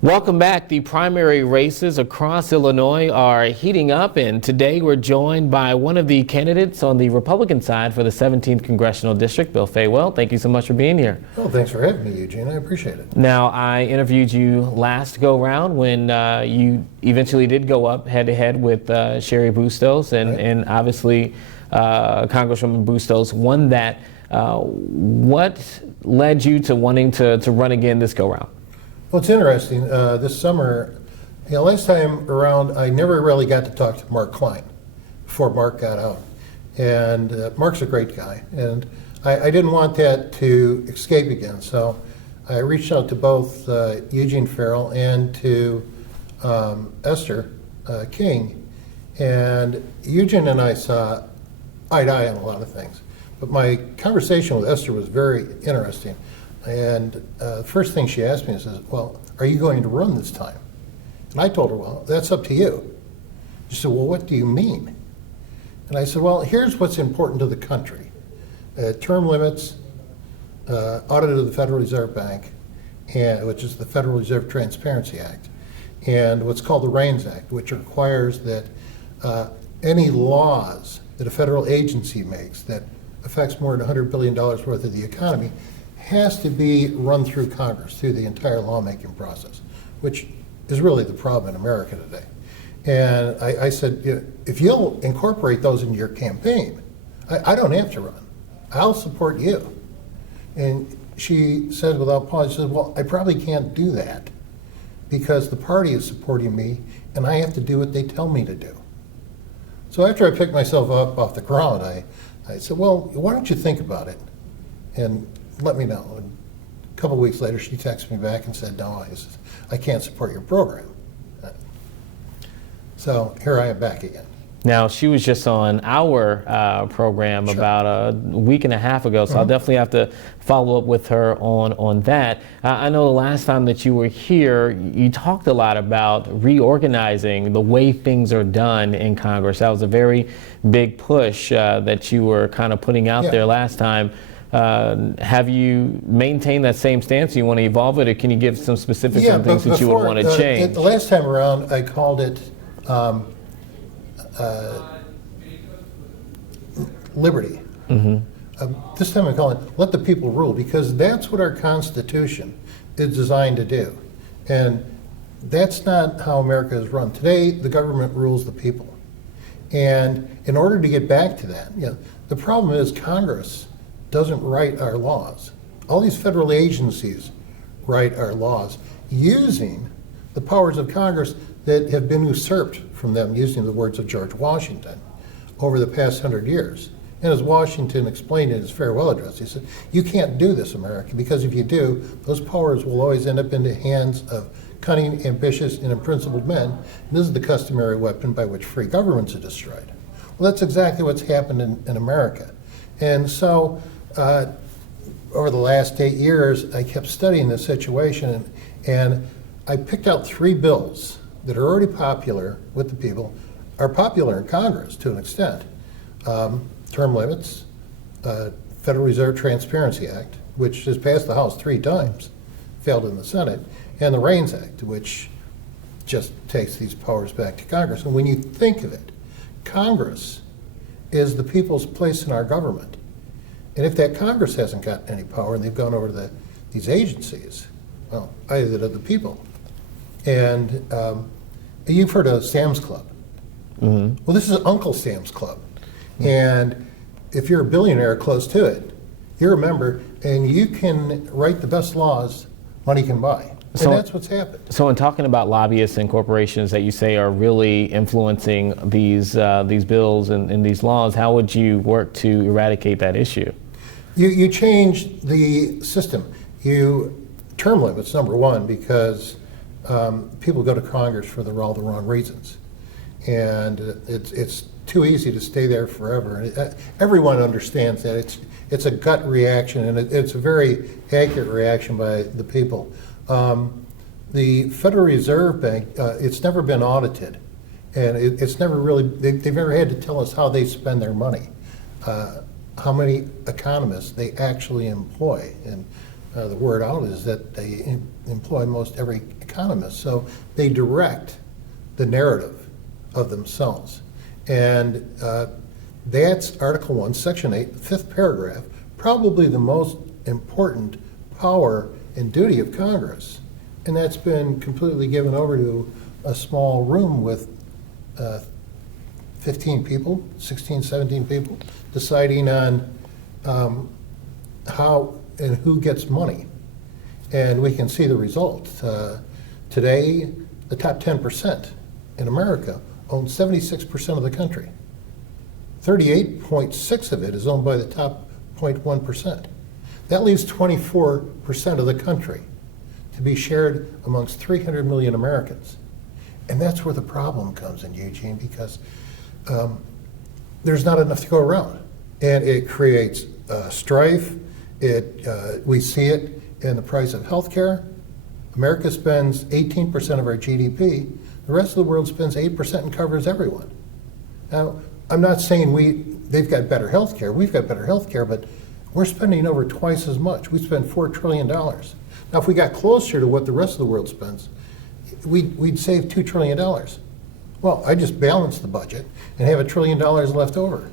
Welcome back. The primary races across Illinois are heating up, and today we're joined by one of the candidates on the Republican side for the 17th Congressional District, Bill Fawell. Thank you so much for being here. Oh, thanks for having me, Eugene. I appreciate it. Now, I interviewed you last go-round when you eventually did go up head-to-head with Cheri Bustos, and obviously Congresswoman Bustos won that. What led you to wanting to run again this go-round? Well, it's interesting. This summer, last time around, I never really got to talk to Mark Klein before Mark got out. And Mark's a great guy. And I didn't want that to escape again. So I reached out to both Eugene Farrell and to Esther King. And Eugene and I saw eye to eye on a lot of things. But my conversation with Esther was very interesting. And the first thing she asked me is, well, are you going to run this time? And I told her, well, that's up to you. She said, well, what do you mean? And I said, well, here's what's important to the country. Term limits, audit of the Federal Reserve Bank, which is the Federal Reserve Transparency Act, and what's called the REINS Act, which requires that any laws that a federal agency makes that affects more than $100 billion worth of the economy has to be run through Congress, through the entire lawmaking process, which is really the problem in America today. And I said, if you'll incorporate those into your campaign, I don't have to run. I'll support you. And she said without pause, she said, well, I probably can't do that because the party is supporting me and I have to do what they tell me to do. So after I picked myself up off the ground, I said, well, why don't you think about it and let me know. And a couple of weeks later, she texted me back and said, no, I can't support your program. So here I am back again. Now, she was just on our program Sure. about a week and a half ago, so I'll definitely have to follow up with her on that. I know the last time that you were here, you talked a lot about reorganizing the way things are done in Congress. That was a very big push that you were kind of putting out there last time. Have you maintained that same stance? Do you want to evolve it, or can you give some specifics on things that you would want to change? The last time around, I called it liberty. This time I call it let the people rule, because that's what our Constitution is designed to do. And that's not how America is run. Today, the government rules the people. And in order to get back to that, the problem is Congress doesn't write our laws. All these federal agencies write our laws using the powers of Congress that have been usurped from them, using the words of George Washington, over the past 100 years. And as Washington explained in his farewell address, he said, you can't do this, America, because if you do, those powers will always end up in the hands of cunning, ambitious, and unprincipled men. And this is the customary weapon by which free governments are destroyed. Well, that's exactly what's happened in America. And so, over the last 8 years, I kept studying this situation, and I picked out 3 bills that are already popular with the people, are popular in Congress to an extent. Term limits, Federal Reserve Transparency Act, which has passed the House 3 times, failed in the Senate, and the REINS Act, which just takes these powers back to Congress. And when you think of it, Congress is the people's place in our government. And if that Congress hasn't got any power and they've gone over to these agencies, well, either they're the people. And you've heard of Sam's Club. Well, this is Uncle Sam's Club. And if you're a billionaire close to it, you're a member and you can write the best laws money can buy. And that's what's happened. So in talking about lobbyists and corporations that you say are really influencing these bills and these laws, how would you work to eradicate that issue? You change the system. Term limits, number one, because people go to Congress for all the wrong reasons. And it's too easy to stay there forever. And everyone understands that. It's a gut reaction, and it's a very accurate reaction by the people. The Federal Reserve Bank, it's never been audited. And it's never really, they've never had to tell us how they spend their money. How many economists they actually employ. And the word out is that they employ most every economists, so they direct the narrative of themselves. And that's Article 1, Section 8, the 5th paragraph, probably the most important power and duty of Congress. And that's been completely given over to a small room with 15 people, 16, 17 people, deciding on how and who gets money. And we can see the result. Today, the top 10% in America own 76% of the country. 38.6 of it is owned by the top 0.1%. That leaves 24% of the country to be shared amongst 300 million Americans. And that's where the problem comes in, Eugene, because there's not enough to go around. And it creates strife. We see it in the price of health care. America spends 18% of our GDP. The rest of the world spends 8% and covers everyone. Now, I'm not saying they've got better health care. We've got better health care, but we're spending over twice as much. We spend $4 trillion. Now, if we got closer to what the rest of the world spends, we'd save $2 trillion. Well, I just balance the budget and have $1 trillion left over.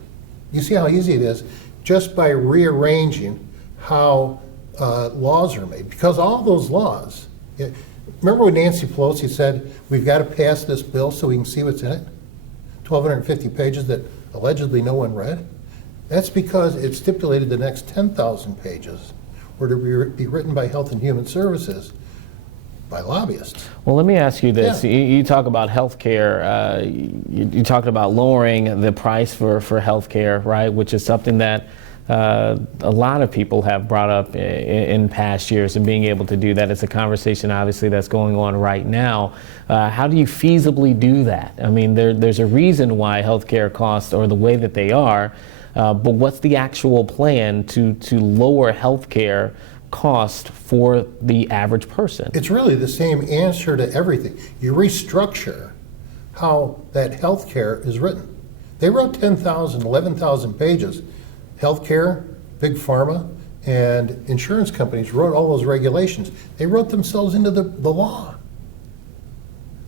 You see how easy it is just by rearranging how laws are made. Because all those laws, remember when Nancy Pelosi said, we've got to pass this bill so we can see what's in it? 1,250 pages that allegedly no one read? That's because it stipulated the next 10,000 pages were to be written by Health and Human Services by lobbyists. Well, let me ask you this. Yeah. You talk about health care. You talked about lowering the price for health care, right, which is something that a lot of people have brought up in past years, and being able to do that. It's a conversation, obviously, that's going on right now. How do you feasibly do that? I mean, there's a reason why healthcare costs are the way that they are, but what's the actual plan to lower healthcare cost for the average person? It's really the same answer to everything. You restructure how that healthcare is written. They wrote 10,000, 11,000 pages. Healthcare, big pharma, and insurance companies wrote all those regulations. They wrote themselves into the law.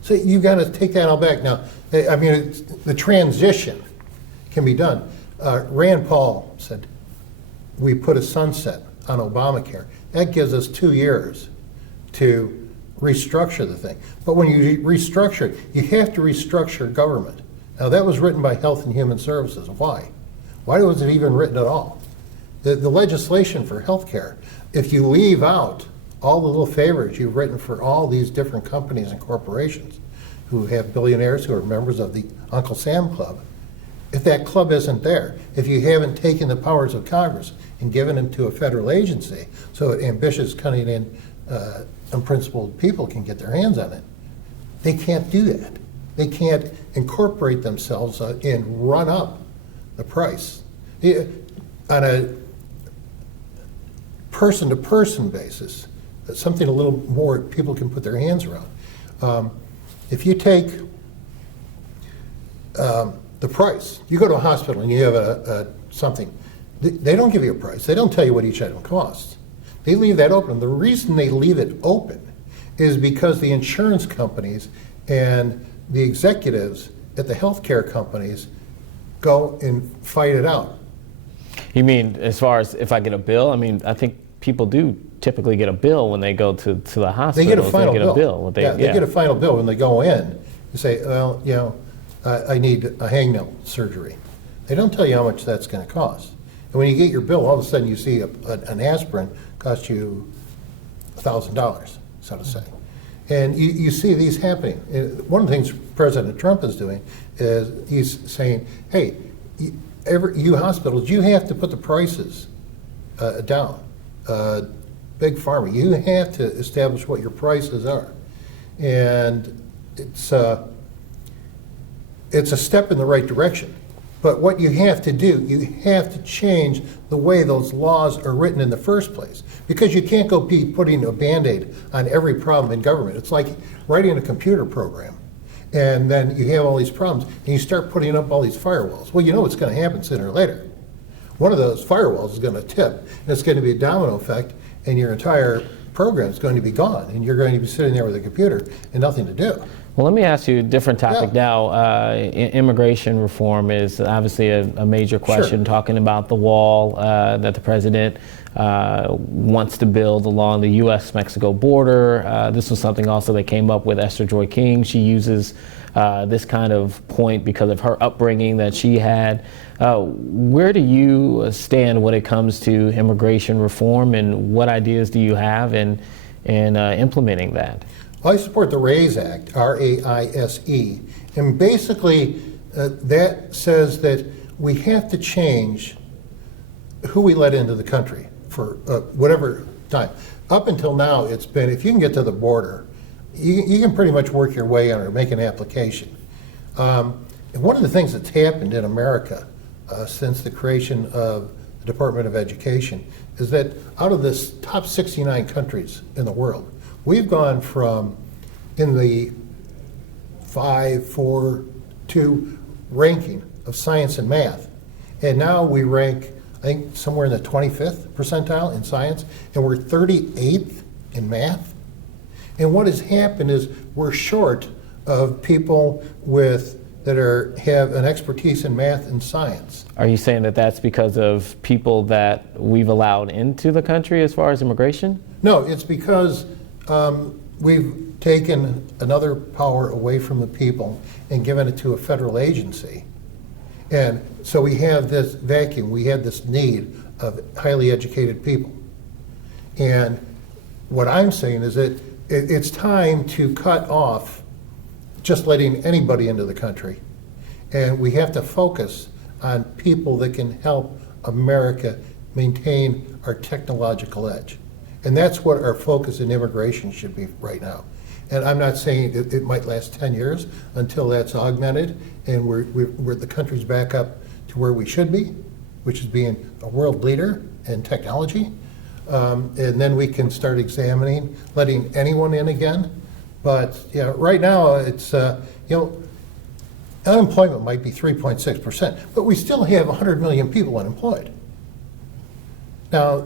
So you've got to take that all back. Now, I mean, the transition can be done. Rand Paul said, we put a sunset on Obamacare. That gives us 2 years to restructure the thing. But when you restructure it, you have to restructure government. Now, that was written by Health and Human Services. Why? Why was it even written at all? The legislation for health care, if you leave out all the little favors you've written for all these different companies and corporations who have billionaires who are members of the Uncle Sam Club, if that club isn't there, if you haven't taken the powers of Congress and given them to a federal agency so ambitious, cunning, and unprincipled people can get their hands on it, they can't do that. They can't incorporate themselves and run up the price. On a person-to-person basis, something a little more people can put their hands around. If you take the price, you go to a hospital and you have something, they don't give you a price. They don't tell you what each item costs. They leave that open. The reason they leave it open is because the insurance companies and the executives at the healthcare companies go and fight it out. You mean as far as if I get a bill? I mean, I think people do typically get a bill when they go to the hospital. They get a final bill. They get a final bill when they go in. You say, well, you know, I need a hangnail surgery. They don't tell you how much that's going to cost. And when you get your bill, all of a sudden you see an aspirin cost you $1,000, so to say. And you see these happening. One of the things President Trump is doing is he's saying, hey, you hospitals, you have to put the prices down. Big pharma, you have to establish what your prices are. And it's a step in the right direction. But what you have to do, you have to change the way those laws are written in the first place. Because you can't go be putting a Band-Aid on every problem in government. It's like writing a computer program. And then you have all these problems, and you start putting up all these firewalls. Well, you know what's going to happen sooner or later. One of those firewalls is going to tip, and it's going to be a domino effect, and your entire program is going to be gone, and you're going to be sitting there with a computer and nothing to do. Well, let me ask you a different topic Yeah. now. Immigration reform is obviously a major question, Sure. talking about the wall that the president wants to build along the U.S.-Mexico border. This was something also that came up with Esther Joy King. She uses this kind of point because of her upbringing that she had. Where do you stand when it comes to immigration reform, and what ideas do you have in implementing that? Well, I support the RAISE Act, R-A-I-S-E, and basically that says that we have to change who we let into the country for whatever time. Up until now, it's been, if you can get to the border, you can pretty much work your way in or make an application. And one of the things that's happened in America since the creation of the Department of Education is that out of this top 69 countries in the world, we've gone from in the 5, 4, 2 ranking of science and math, and now we rank, I think, somewhere in the 25th percentile in science, and we're 38th in math. And what has happened is we're short of people that have an expertise in math and science. Are you saying that that's because of people that we've allowed into the country as far as immigration? No, it's because we've taken another power away from the people and given it to a federal agency. And so we have this vacuum, we have this need of highly educated people. And what I'm saying is that it's time to cut off just letting anybody into the country. And we have to focus on people that can help America maintain our technological edge. And that's what our focus in immigration should be right now. And I'm not saying it might last 10 years until that's augmented and we're the country's back up to where we should be, which is being a world leader in technology. And then we can start examining, letting anyone in again. But yeah, right now it's, unemployment might be 3.6%, but we still have 100 million people unemployed. Now,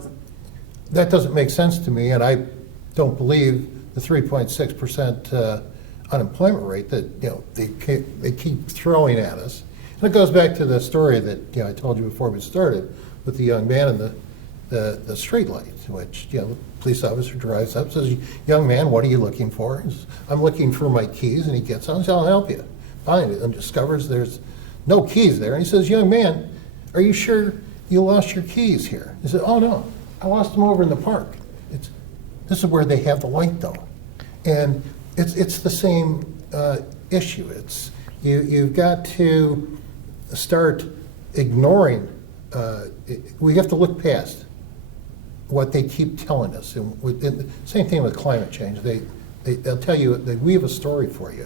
that doesn't make sense to me, and I don't believe the 3.6% unemployment rate that they keep throwing at us. And it goes back to the story that I told you before we started with the young man in the street light, which the police officer drives up, says, "Young man, what are you looking for?" He says, "I'm looking for my keys," and he gets on and says, "I'll help you." Finds it and discovers there's no keys there, and he says, "Young man, are you sure you lost your keys here?" He said, "Oh no, I lost them over in the park." This is where they have the light though, and it's the same issue. It's you've got to start ignoring. We have to look past what they keep telling us. And same thing with climate change. They'll tell you that we have a story for you.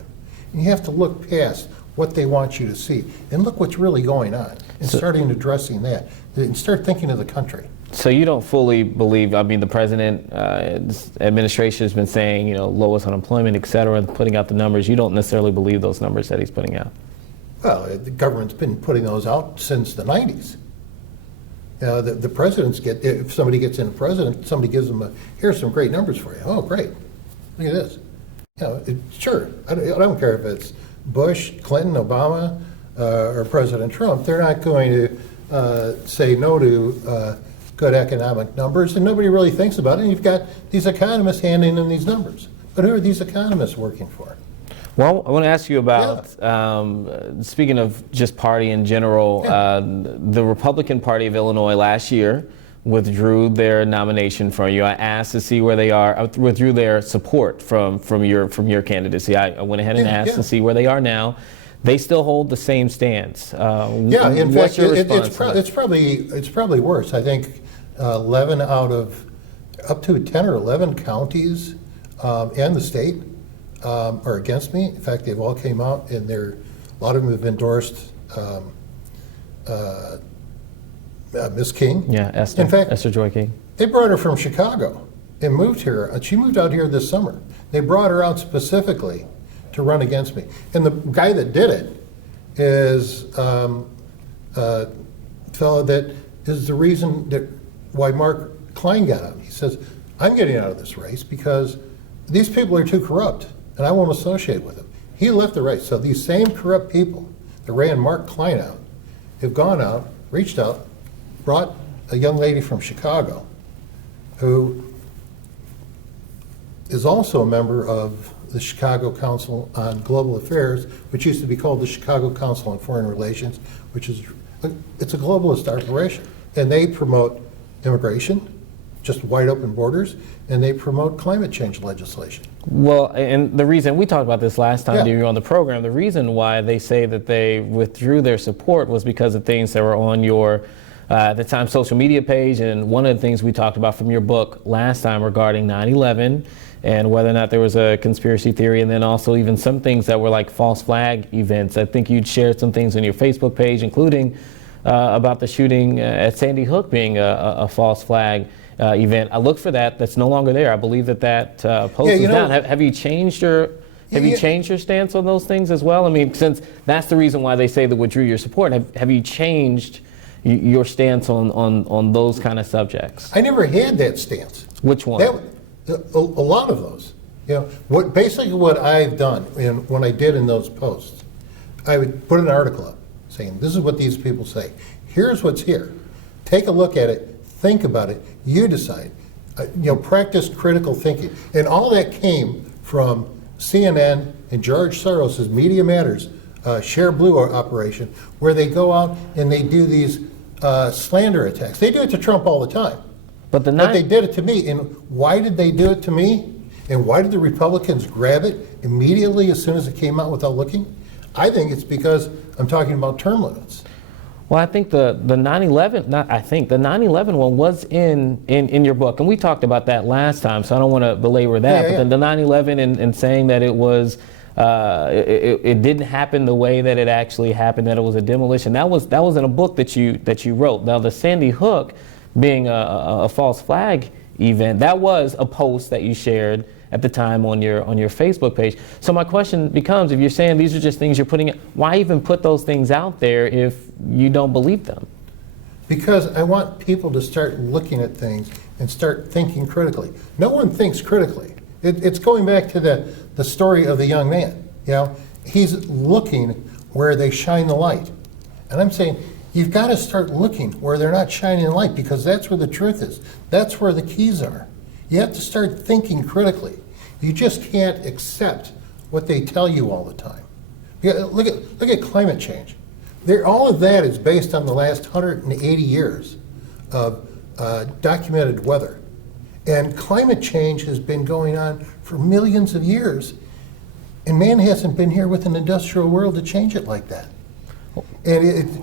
And you have to look past what they want you to see and look what's really going on and starting addressing that and start thinking of the country. So you don't fully believe, the president, administration has been saying, lowest unemployment, et cetera, and putting out the numbers. You don't necessarily believe those numbers that he's putting out? Well, the government's been putting those out since the 90s. The presidents if somebody gets in president, somebody gives them here's some great numbers for you. Oh, great. Look at this. Sure, I don't care if it's Bush, Clinton, Obama, or President Trump. They're not going to say no to good economic numbers, and nobody really thinks about it. And you've got these economists handing in these numbers. But who are these economists working for? Well, I want to ask you about, speaking of just party in general, the Republican Party of Illinois last year withdrew their nomination from you. I asked to see where they are, withdrew their support from your candidacy. I went ahead and asked to see where they are now. They still hold the same stance. In fact, it's probably worse. I think 11 out of up to 10 or 11 counties and the state are against me. In fact, they've all came out, and a lot of them have endorsed Miss King. Yeah, Esther. In fact, Esther Joy King. They brought her from Chicago and moved here. She moved out here this summer. They brought her out specifically to run against me. And the guy that did it is a fellow that is the reason that why Mark Klein got out. He says, I'm getting out of this race because these people are too corrupt, and I won't associate with them. He left the race. So these same corrupt people that ran Mark Klein out have gone out, reached out, brought a young lady from Chicago who is also a member of the Chicago Council on Global Affairs, which used to be called the Chicago Council on Foreign Relations, which is, it's a globalist operation. And they promote immigration, just wide open borders, and they promote climate change legislation. Well, and the reason, we talked about this last time you were on the program, the reason why they say that they withdrew their support was because of things that were on your, at the time, social media page, and one of the things we talked about from your book last time regarding 9/11 and whether or not there was a conspiracy theory, and then also even some things that were like false flag events. I think you'd shared some things on your Facebook page, including about the shooting at Sandy Hook being a false flag event. I looked for that. That's no longer there. I believe that post is down. Have you changed your you changed your stance on those things as well? I mean, since that's the reason why they say they withdrew your support, have you changed your stance on those kind of subjects? I never had that stance. Which one? A lot of those. You know, basically what I've done when I did in those posts, I would put an article up saying, this is what these people say. Here's what's here. Take a look at it. Think about it. You decide. Practice critical thinking. And all that came from CNN and George Soros's Media Matters Share Blue operation, where they go out and they do these slander attacks. They do it to Trump all the time. But they did it to me. And why did they do it to me? And why did the Republicans grab it immediately as soon as it came out without looking? I think it's because I'm talking about term limits. Well, I think the 9/11, the 9/11 one was in your book, and we talked about that last time, so I don't want to belabor that. But the 9/11 and saying that it was, it didn't happen the way that it actually happened, that it was a demolition. That was in a book that you wrote. Now, the Sandy Hook being a false flag event, that was a post that you shared at the time on your Facebook page. So my question becomes, if you're saying these are just things you're putting in, why even put those things out there if you don't believe them? Because I want people to start looking at things and start thinking critically. No one thinks critically. It's going back to the story of the young man. He's looking where they shine the light. And I'm saying, you've got to start looking where they're not shining the light, because that's where the truth is. That's where the keys are. You have to start thinking critically. You just can't accept what they tell you all the time. Look at climate change. All of that is based on the last 180 years of documented weather. And climate change has been going on for millions of years, and man hasn't been here with an industrial world to change it like that. And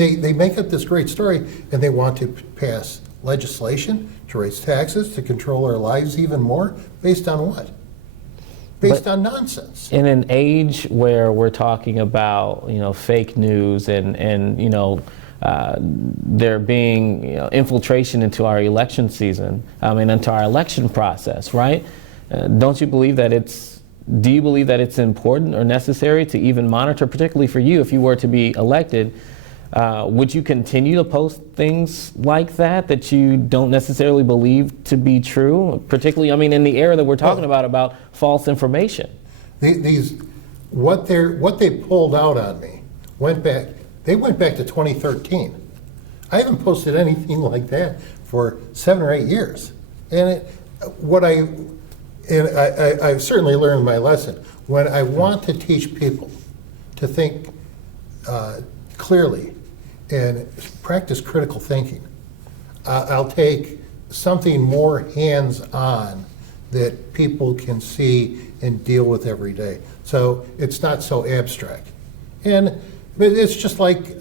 they make up this great story, and they want to pass legislation to raise taxes, to control our lives even more, based on what? Based on nonsense. In an age where we're talking about, fake news and there being infiltration into our election season, into our election process, right? Do you believe that it's important or necessary to even monitor, particularly for you, if you were to be elected? Would you continue to post things like that you don't necessarily believe to be true? Particularly, in the era that we're talking about false information. What they pulled out on me went back to 2013. I haven't posted anything like that for 7 or 8 years. And I've certainly learned my lesson. When I want to teach people to think clearly and practice critical thinking, I'll take something more hands-on that people can see and deal with every day. So it's not so abstract. But it's just like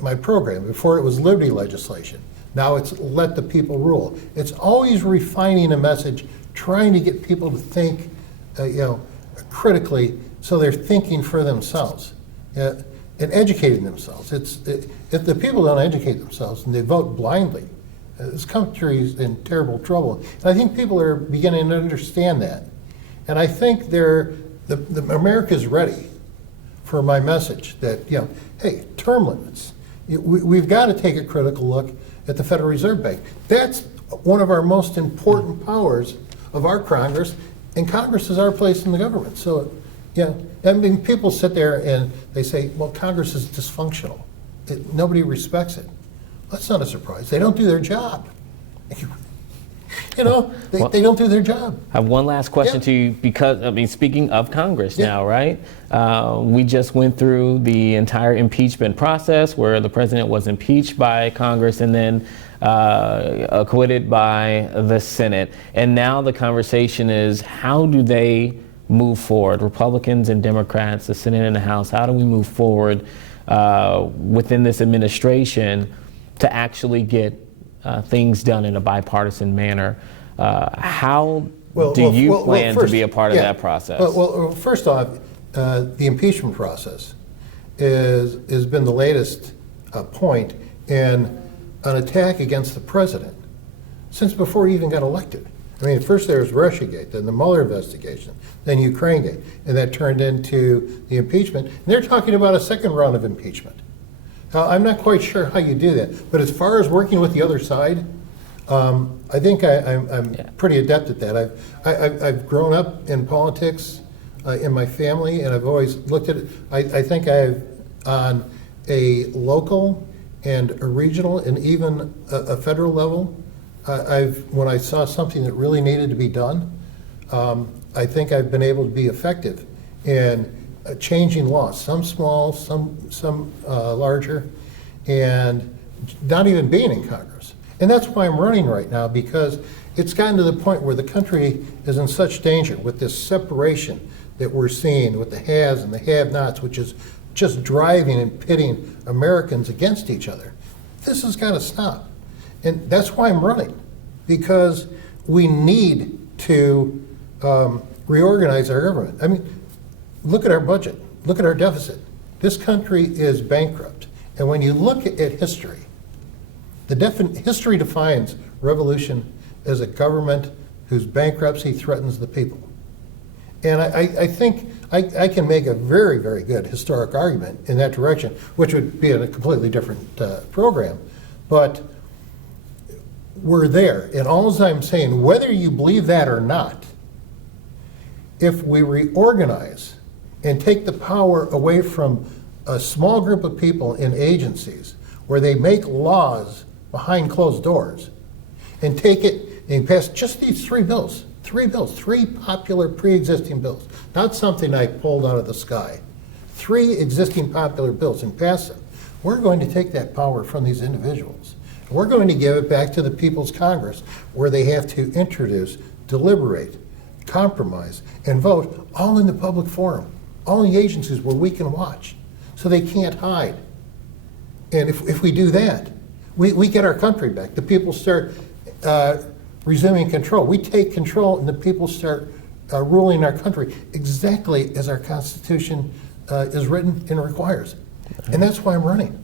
my program. Before it was liberty legislation. Now it's let the people rule. It's always refining a message, trying to get people to think critically, so they're thinking for themselves. And educating themselves. If the people don't educate themselves and they vote blindly, this country is in terrible trouble. And I think people are beginning to understand that. And I think America's ready for my message that, hey, term limits. We've got to take a critical look at the Federal Reserve Bank. That's one of our most important powers of our Congress, and Congress is our place in the government. So, yeah, I mean, people sit there and they say, well, Congress is dysfunctional. Nobody respects it. That's not a surprise. They don't do their job. You know, they don't do their job. I have one last question to you, because, I mean, speaking of Congress now, right? We just went through the entire impeachment process where the president was impeached by Congress and then acquitted by the Senate. And now the conversation is, how do they move forward? Republicans and Democrats, the Senate and the House, how do we move forward within this administration to actually get things done in a bipartisan manner? How do you plan to be a part of that process? Well, first off, the impeachment process has been the latest point in an attack against the president since before he even got elected. I mean, first there was Russiagate, then the Mueller investigation, then Ukrainegate, and that turned into the impeachment. And they're talking about a second round of impeachment. I'm not quite sure how you do that, but as far as working with the other side, I think I'm pretty adept at that. I've grown up in politics in my family, and I've always looked at it. I think I've, on a local and a regional and even a federal level, when I saw something that really needed to be done, I think I've been able to be effective in changing laws, some small, some larger, and not even being in Congress. And that's why I'm running right now, because it's gotten to the point where the country is in such danger with this separation that we're seeing with the haves and the have-nots, which is just driving and pitting Americans against each other. This has got to stop. And that's why I'm running, because we need to reorganize our government. I mean, look at our budget, look at our deficit. This country is bankrupt. And when you look at history, history defines revolution as a government whose bankruptcy threatens the people. And I think I can make a very, very good historic argument in that direction, which would be in a completely different program. But we're there. And all I'm saying, whether you believe that or not, if we reorganize and take the power away from a small group of people in agencies where they make laws behind closed doors, and take it and pass just these three popular pre-existing bills, not something I pulled out of the sky, 3 existing popular bills, and pass them, we're going to take that power from these individuals. We're going to give it back to the People's Congress, where they have to introduce, deliberate, compromise, and vote, all in the public forum, all in the agencies where we can watch, so they can't hide. And if we do that, we get our country back. The people start resuming control. We take control, and the people start ruling our country exactly as our Constitution is written and requires. And that's why I'm running.